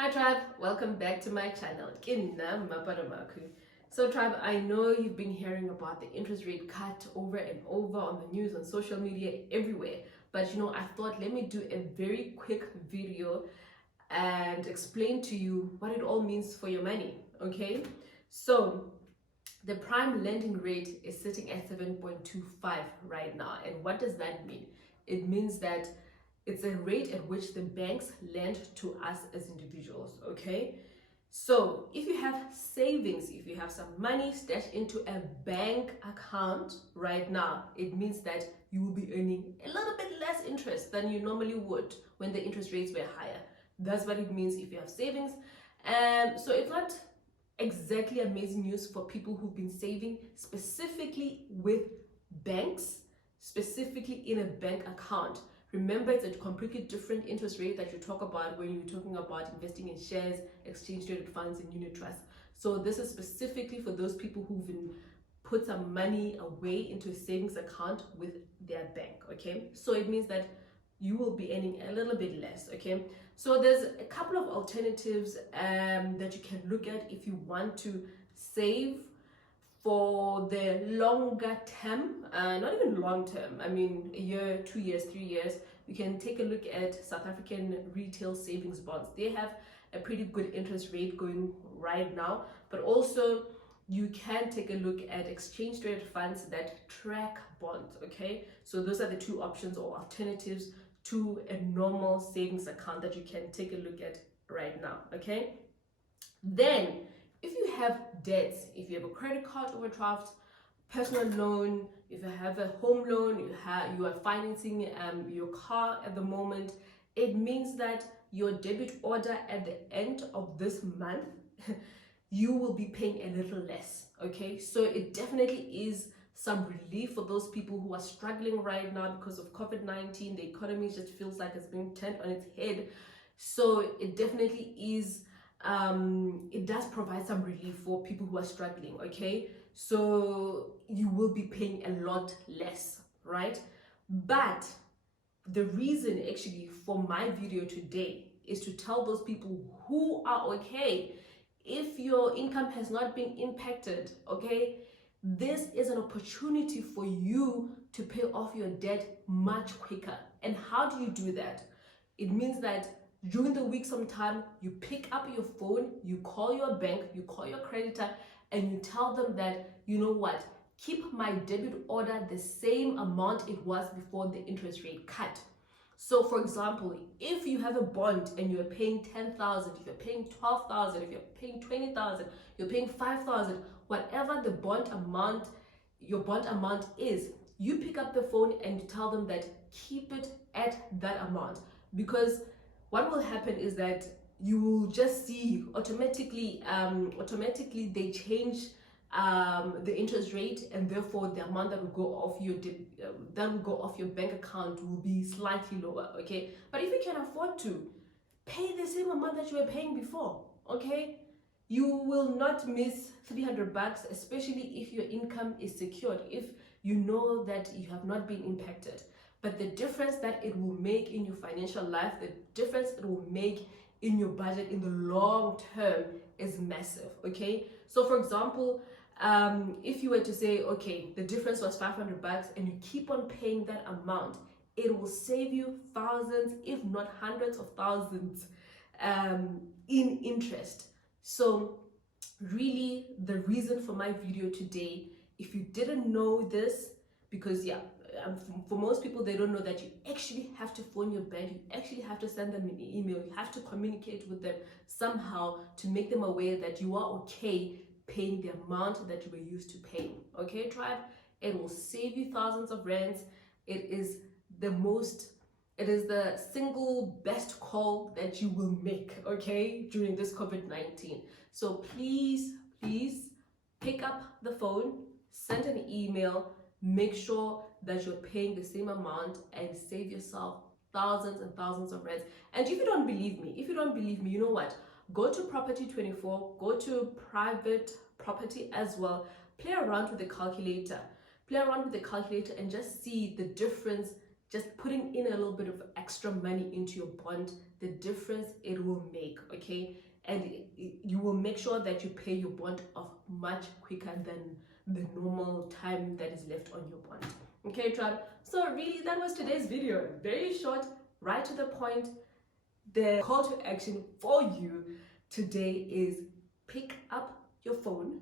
Hi tribe, welcome back to my channel. So tribe, I know you've been hearing about the interest rate cut over and over on the news, on social media, everywhere. But I thought let me do a very quick video and explain to you what it all means for your money, okay? So the prime lending rate is sitting at 7.25 right now. And what does that mean? It means that it's a rate at which the banks lend to us as individuals, okay? So if you have savings, if you have some money stashed into a bank account right now, it means that you will be earning a little bit less interest than you normally would when the interest rates were higher. That's what it means if you have savings. So it's not exactly amazing news for people who've been saving specifically with banks, specifically in a bank account. Remember, it's a completely different interest rate that you talk about when you're talking about investing in shares, exchange traded funds, and unit trusts. So this is specifically for those people who've been put some money away into a savings account with their bank, okay? So it means that you will be earning a little bit less, okay? So there's a couple of alternatives that you can look at if you want to save for the longer term, not even long term, I mean a year, 2 years, 3 years. You can take a look at South African retail savings bonds. They have a pretty good interest rate going right now, but also you can take a look at exchange traded funds that track bonds, okay? So those are the two options or alternatives to a normal savings account that you can take a look at right now, okay? Then if you have debts, if you have a credit card overdraft, personal loan, if you have a home loan, you are financing your car at the moment, it means that your debit order at the end of this month you will be paying a little less, okay? So it definitely is some relief for those people who are struggling right now because of COVID-19. The economy just feels like it's being turned on its head. So it definitely is, it does provide some relief for people who are struggling, okay? So you will be paying a lot less, right? But the reason actually for my video today is to tell those people who are okay if your income has not been impacted, okay? This is an opportunity for you to pay off your debt much quicker. And how do you do that? It means that during the week sometime you pick up your phone, you call your bank, you call your creditor, and you tell them that, you know what, keep my debit order the same amount it was before the interest rate cut. So for example, if you have a bond and you're paying 10,000, if you're paying 12,000, if you're paying 20,000, you're paying 5,000, whatever the bond amount, your bond amount is, you pick up the phone and you tell them that keep it at that amount. Because what will happen is that you will just see automatically they change the interest rate, and therefore the amount that will go off your bank account will be slightly lower, okay? But if you can afford to pay the same amount that you were paying before, okay, you will not miss 300 bucks, especially if your income is secured, if you know that you have not been impacted. But the difference that it will make in your financial life, the difference it will make in your budget in the long term is massive, okay? So for example, if you were to say, okay, the difference was 500 bucks and you keep on paying that amount, it will save you thousands, if not hundreds of thousands in interest. So really the reason for my video today, if you didn't know this, because for most people, they don't know that you actually have to phone your bank, you actually have to send them an email, you have to communicate with them somehow to make them aware that you are okay paying the amount that you were used to paying, okay tribe? It will save you thousands of rands. It is the single best call that you will make, okay, during this COVID-19. So please pick up the phone, send an email, make sure that you're paying the same amount and save yourself thousands and thousands of rands. And if you don't believe me, you know what? Go to Property 24, go to private property as well, play around with the calculator and just see the difference just putting in a little bit of extra money into your bond, the difference it will make, okay? And you will make sure that you pay your bond off much quicker than the normal time that is left on your bond. Okay, tribe? So really, that was today's video. Very short, right to the point. The call to action for you today is pick up your phone,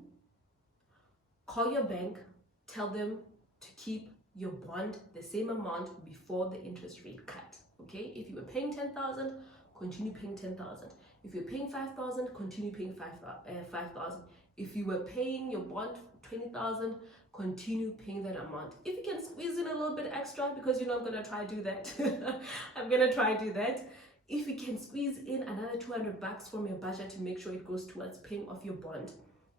call your bank, tell them to keep your bond the same amount before the interest rate cut. Okay, if you were paying 10,000, continue paying 10,000. If you're paying 5,000, continue paying 5,000. If you were paying your bond 20,000, continue paying that amount. If you can squeeze in a little bit extra, because you know I'm gonna try to do that. I'm gonna try to do that. If you can squeeze in another 200 bucks from your budget to make sure it goes towards paying off your bond,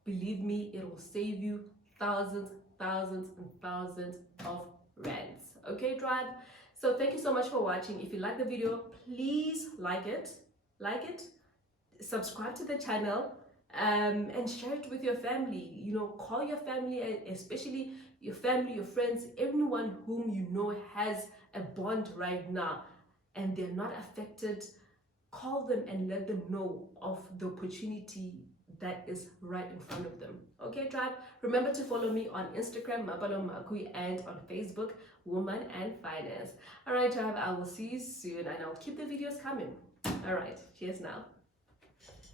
believe me, it will save you thousands and thousands of rands. Okay, tribe? So thank you so much for watching. If you like the video, please like it, subscribe to the channel, and share it with your family. You know, call your family, especially your family, your friends, everyone whom you know has a bond right now and they're not affected. Call them and let them know of the opportunity that is right in front of them. Okay, tribe? Remember to follow me on Instagram, Mapalo Makui, and on Facebook, Woman and Finance. All right, tribe, I will see you soon, and I'll keep the videos coming. All right, cheers now.